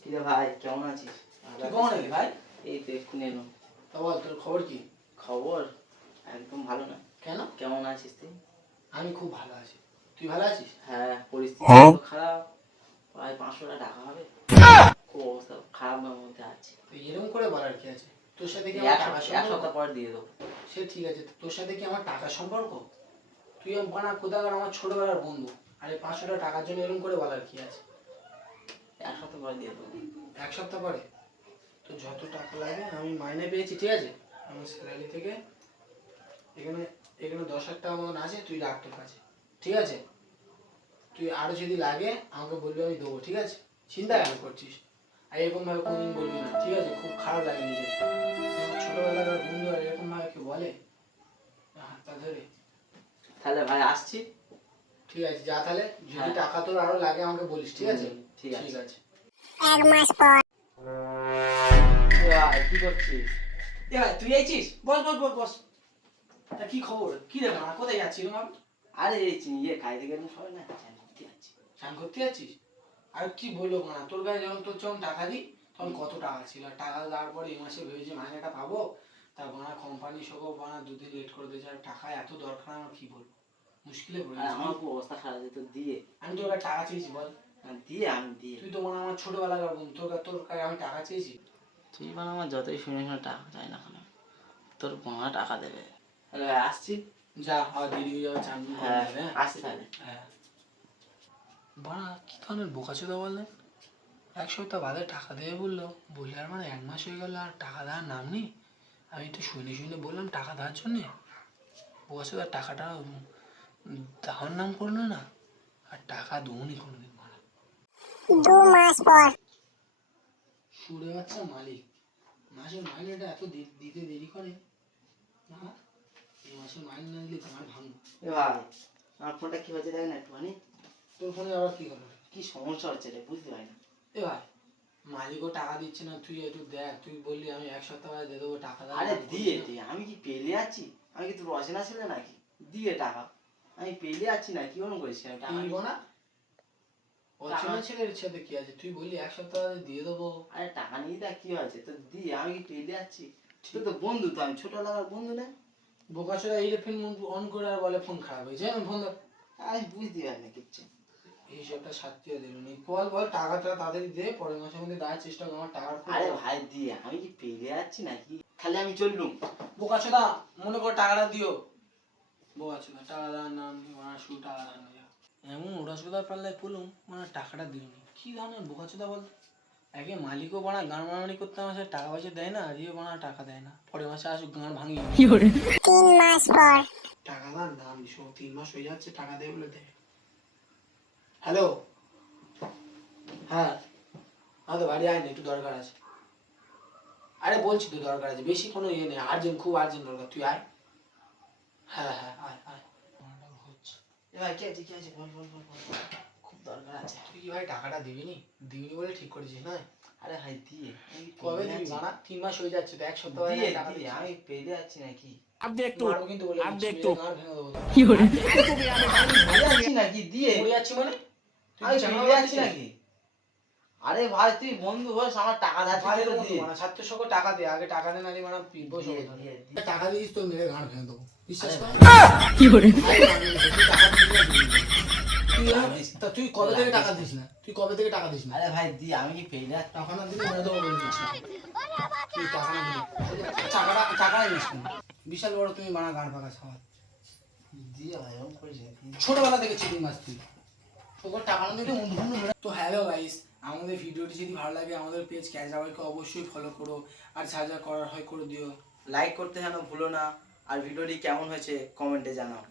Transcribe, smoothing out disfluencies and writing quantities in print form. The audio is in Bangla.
কিরে ভাই কেমন আছিস? তুই কখন এলি ভাই? এই তো এক্ষুনি এলাম। তা বল তোর খবর কি? খবর একদম ভালো না। কেন? কেমন আছিস তুই? আমি খুব ভালো আছি। তুই ভালো আছিস? হ্যাঁ, পরিস্থিতি তো খারাপ। প্রায় 500 টাকা হবে। খুব অবস্থা খারাপের মধ্যে আছি। তুই এরকম করে বলার কি আছে? তোর সাথে কি এই আমার এক টাকা সপ্তাহ সম্পর্ক? পর দিয়ে দেবো। সে ঠিক আছে, তোর সাথে কি আমার টাকা সম্পর্ক? তুই বানা কোথাকার আমার ছোটবেলার বন্ধু। আরে 500 টাকার জন্য এরকম করে বলার কি আছে? এক সপ্তাহ পর দিয়ে দেবো। এক সপ্তাহ পরে তো যত টাকা লাগে আমি মাইনে পেয়েছি, ঠিক আছে? আমার স্যালারি থেকে এখানে এখানে 10,000 টাকা মতন আছে, তুই রাখ তোর কাছে, ঠিক আছে? তুই আরো যদি লাগে আমাকে বলবি, আমি দেবো, ঠিক আছে? চিন্তা কেন করছিস? আর এরকম ভাবে কোনদিন বলবি না, ঠিক আছে? খুব খারাপ লাগে নিজের। আমার ছোটবেলার বন্ধু আর এরকম ভাবে কেউ বলে? হাতটা ধরে। তাহলে ভাই আসছি। ঠিক আছে, যা তাহলে। যদি হ্যাঁ। টাকা তোর আরো লাগে আমাকে বলিস, ঠিক আছে? ঠিক আছে। ঠিক আছে। এক মাস পর। ভাই কি করছিস? এ ভাই তুই আইছিস? বস বস বস বস। তা কি খবর? কি রে মা, কোথায় যাচ্ছিস রে মা? আরে এই ইয়ে খাইতে গেলাম সবাই না ঠিক আছে। স্নান করতে যাচ্ছিস? আর কি বলবো না, তোর গায়ে যখন টাকা দিই তখন কত টাকা ছিল, আর টাকা দেওয়ার পরে এই মাসে ভেবেছি মাইনেটা পাবো, তা বানা কোম্পানি সহ বানা দুদিন লেট করে দিয়েছে, আর টাকা এত দরকার আমার কি বলবো, মুশকিলে পড়ে আর গেছি। আমার খুব অবস্থা খারাপ যেত দিয়ে। আমি তোর কাছে টাকা চেয়েছি বল? দিয়ে আমি দিয়ে। তুই তো মানে আমার ছোটবেলার বন্ধু, তোর কাছে আমি টাকা চেয়েছি? তুই মানে আমার যতই শুনে শুনে টাকা চাই না কেন, তোর মা টাকা দেবে। তাহলে আসছি। যা হয় দেরি হয়ে যাবে, চান করে হ্যাঁ নেবে। আসছি তাহলে। হ্যাঁ বাড়া কি ধরনের বোকাচোদা বললেন? এক সপ্তাহ বাদে টাকা দেবে বললো, বললে আর মানে 1 মাস হয়ে গেল আর টাকা দেওয়ার নাম নেই। আমি তো শুনে শুনে বললাম টাকা দেওয়ার জন্যে, বোকাচোদা টাকাটা দেওয়ার নাম করলো না, আর টাকা দৌনি কোনোদিন মারা। 2 মাস পর। সুরে বাচ্চা মালিক মাসের মাইনেটা এত দিতে দেরি করে না? এই মাসের মাইনে না দিলে তোমার ভাঙবো। এ ভাই আমার ফোনটা কি হয়েছে দেখ না একটুখানি। তোর ফোনে আবার কি হলো? কি সমস্যা হচ্ছে রে বুঝতে পারি না। এ ভাই মালিকও টাকা দিচ্ছে না, তুই একটু দেখ। তুই বললি আমি 1 সপ্তাহ বাদে দিয়ে দেবো টাকা। আরে দিয়ে দে, আমি কি পেলে আছি? আমি কি তোর অচেনা ছেলে নাকি? দিয়ে টাকা আমি পেলে আছি না, কি মনে করিস আমি টাকা দিব না? অচেনা ছেলের সাথে কি আছে? তুই বললি 1 সপ্তাহ বাদে দিয়ে দেবো। আরে টাকা নিয়ে দেখ কি হয়েছে তো দিয়ে, আমি কি পেলে আছি? তুই তো বন্ধু, তো আমি ছোটবেলার বন্ধু না? বোকাচোদা এই ফোন অন করে আর বলে ফোন খারাপ হয়েছে, আমি ফোন ধর। আমি বুঝতে পারি না কিচ্ছু। এই সবটা শাস্তিও দিল নি। বল বল টাকাটা তাড়াতাড়ি দে, পরের মাসের মধ্যে দেওয়ার চেষ্টা কর, আমার টাকার খুব। আরে ভাই দিয়ে, আমি কি পেলে আছি নাকি? খালি আমি চললুম। বোকাচোদা মনে কর টাকাটা দিও। বোকাচোদা টাকা দেওয়ার নাম আমার শুধু টাকা দেওয়ার নাম। এমন ওরাসোদার পাল্লায় পড়লুম, মানে টাকাটা দিল নি। কি ধরনের বোকাচোদা বলতো? একে মালিকও বানা গান মারামারি করতে আমার টাকা পয়সা দেয় না, আর ইয়ে বানা টাকা দেয় না, পরের মাসে আসুক গান ভাঙিয়ে। 3 মাস পর। টাকা দেওয়ার নাম 3 মাস হয়ে যাচ্ছে, টাকা দেবে বলে দেয়। হ্যালো, হ্যাঁ আমাদের বাড়ি আয় না, একটু দরকার আছে। আরে বলছি তো দরকার আছে, বেশি কোনো ইয়ে নেই, আর্জেন্ট, খুব আর্জেন্ট দরকার, তুই আয়। হ্যাঁ হ্যাঁ আয় আয়। হচ্ছে এ ভাই কি আছে কি আছে, বল বল বল বল, খুব দরকার আছে। তুই কি ভাই টাকাটা দিবিনি? দিবিনি বলে ঠিক করেছিস না? আরে ভাই দিয়ে, আমি কি কবে পেলে দিবি আছি? বানা? 3 মাস হয়ে যাচ্ছে তো, 1 সপ্তাহ দিয়ে হয়ে টাকা দিয়ে, দিচ্ছিস। আমি পেলে আছি নাকি? अब देख तू মারবো কিন্তু বলে अब দিচ্ছি, देख মেরে तू গাঁড় ভেঙে দেবো তোর। की हो रहा পেলে আছি নাকি দিয়ে? মরে যাচ্ছি মানে? তুই আমি ঝামেলা পেলে আছি করছিস? নাকি? আরে ভাই তুই বন্ধু হোস, আমার টাকা ভাই ধার বন্ধু দিয়ে। মানে ছাত্র সকল টাকা দে, আগে টাকা দে, নালি মানে পিবো সব। দিয়ে, দিয়ে, দিয়ে। টাকা দিস তো মেরে গাঁড় ভেঙে দেবো, বিশ্বাস কর। की हो रहा ভাই, আমি যদি টাকা দিবি না, দিবি না। তা তুই কবে থেকে টাকা দিস না? তুই কবে থেকে টাকা দিস না? আরে ভাই দিয়ে, আমি কি পেলে আছি? টাকা না দিলে মেরে দেবো বলে দিচ্ছি। তুই টাকা না দিলে টাকা নিস না। বিশাল বড় তুমি বানা গাঁড় পাকা খাওয়া। দিয়ে ভাই এরকম করিস নাকি? ছোটবেলা থেকে চিটিং মাছ তুই। তোকে টাকা না দিলে অন্য মেরে। তো হ্যালো গাইস, আমাদের ভিডিওটি যদি ভালো লাগে আমাদের পেজ ক্যাচরাবাইকে অবশ্যই ফলো করো, আর যা যা করার হয় করে দিও। লাইক করতে যেন ভুলো না, আর ভিডিওটি কেমন হয়েছে কমেন্টে জানাও।